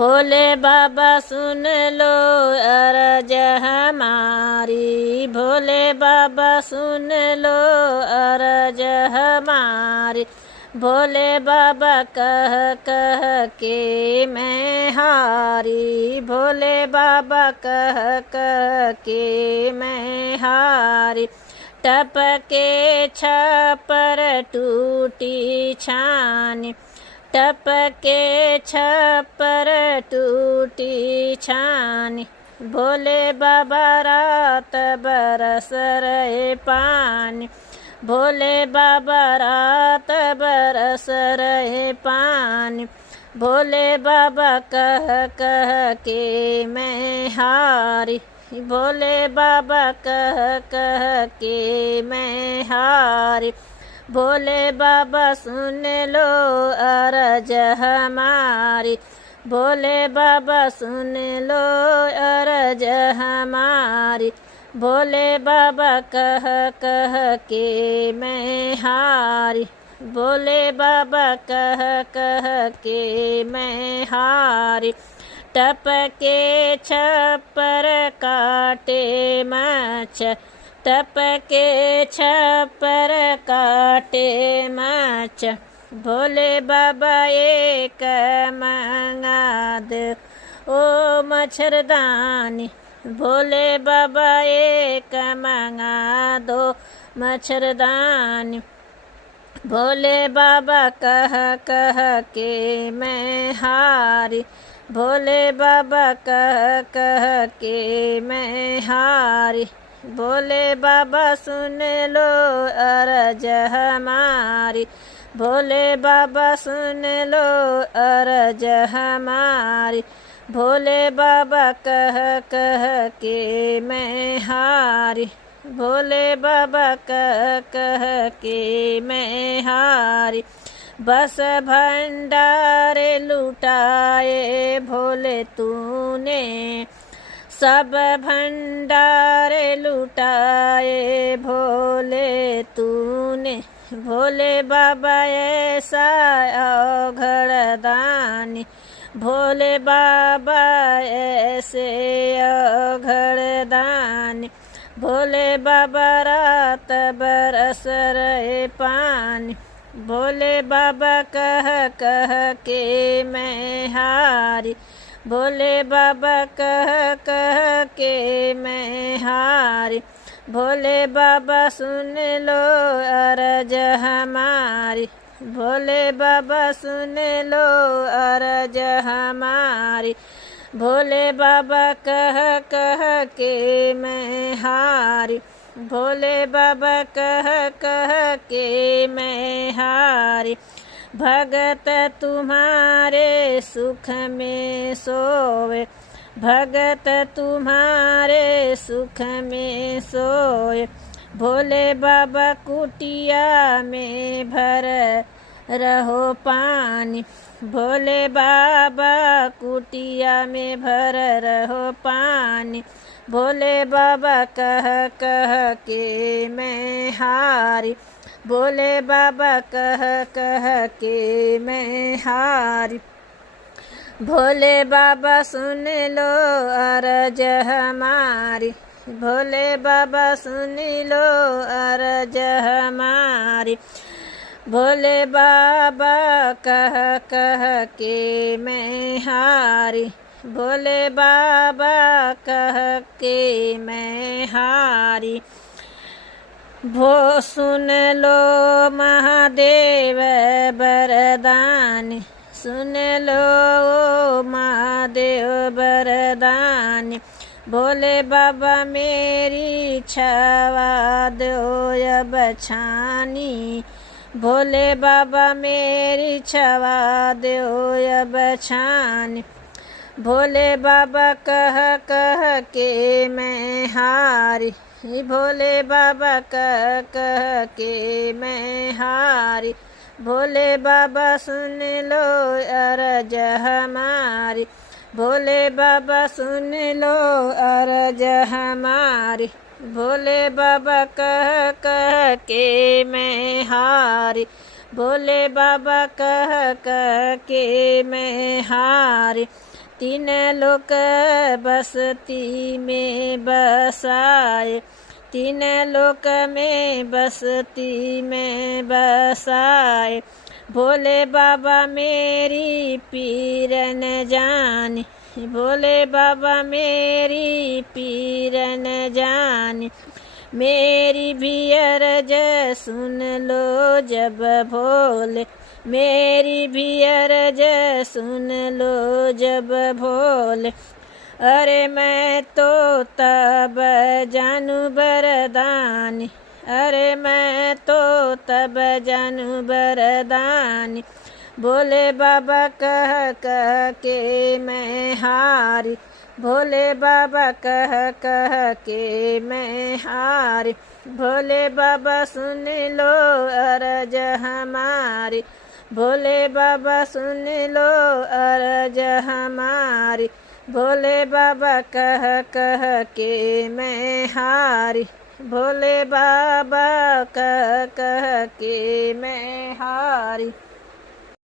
भोले बाबा सुन लो अरज हमारी, भोले बाबा सुन लो अरज हमारी। भोले बाबा कह कह के मैं हारी, भोले बाबा कह कह के मैं हारी। टपके छपर टूटी छानी, टपके छपर टूटी छानी। भोले बाबा रात बरस रहे पानी, भोले बाबा रात बरस रहे पानी। भोले बाबा कह कह के मैं हारी, भोले बाबा कह कह के मैं हारी। भोले बाबा सुन लो अरज हमारी, भोले बाबा सुन लो अरज हमारी। भोले बाबा कह कह के मैं हारी, भोले बाबा कह कह के मैं हारी। टपके छपर काटे मछ, टपके छपर काटे मछ। भोले बाबा एक मंगा दो ओ मच्छरदानी, भोले बाबा एक मंगा दो मच्छरदानी। भोले बाबा कह कह के मैं हारी, भोले बाबा कह कह के मैं हारी। भोले बाबा सुन लो अरज हमारी, भोले बाबा सुन लो अरज हमारी। भोले बाबा कह कह के मैं हारी, भोले बाबा कह कह के मैं हारी। बस भंडारे लुटाए भोले तूने, सब भंडारे लुटाए भोले तूने। भोले बाबा ऐसा अवघड़ दानी, भोले बाबा ऐसे अवघड़ दानी। भोले बाबा रात बरस रहे पानी, भोले बाबा कह कह के मैं हारी, भोले बाबा कह कह के मैं हारी। भोले बाबा सुन लो अरज हमारी, भोले बाबा सुन लो अरज हमारी। भोले बाबा कह कह के मैं हारी, भोले बाबा कह कह के मैं हारी। भगत तुम्हारे सुख में सोए, भगत तुम्हारे सुख में सोए। भोले बाबा कुटिया में भर रहो पानी, भोले बाबा कुटिया में भर रहो पानी। भोले बाबा कह कह के मैं हारी, भोले बाबा कह कह के मैं हारी। भोले बाबा सुन लो अरज हमारी, भोले बाबा सुन लो अरज हमारी। भोले बाबा कह कह के मैं हारी, भोले बाबा कह के मैं हारी। भो सुन लो महादेव बरदानी, सुन लो महादेव बरदानी। भोले बाबा मेरी छवा दो अब छानी, भोले बाबा मेरी छवा दो अब छानी। भोले बाबा कह कह के मैं हारी, भोले बाबा कह कह के मैं हारी। भोले बाबा सुन लो अरज हमारी, भोले बाबा सुन लो अरज हमारी। भोले बाबा कह कह के मैं हारी, भोले बाबा कह कह के मैं हारी। तीन लोक बसती में बसाए, तीन लोक में बसती में बसाए। भोले बाबा मेरी पीर न जाने, भोले बाबा मेरी पीर न जाने। मेरी भी अर्ज सुन लो जब भोले, मेरी भी अर्ज सुन लो जब भोले। अरे मैं तो तब जानू बरदानी, अरे मैं तो तब जानू बरदानी। भोले बाबा कह कह के मैं हारी, भोले बाबा कह कह के मैं हारी। भोले बाबा सुन लो अर्ज हमारी, भोले बाबा सुन लो अर्ज हमारी। भोले बाबा कह कह के मैं हारी, भोले बाबा कह कह के मैं हारी।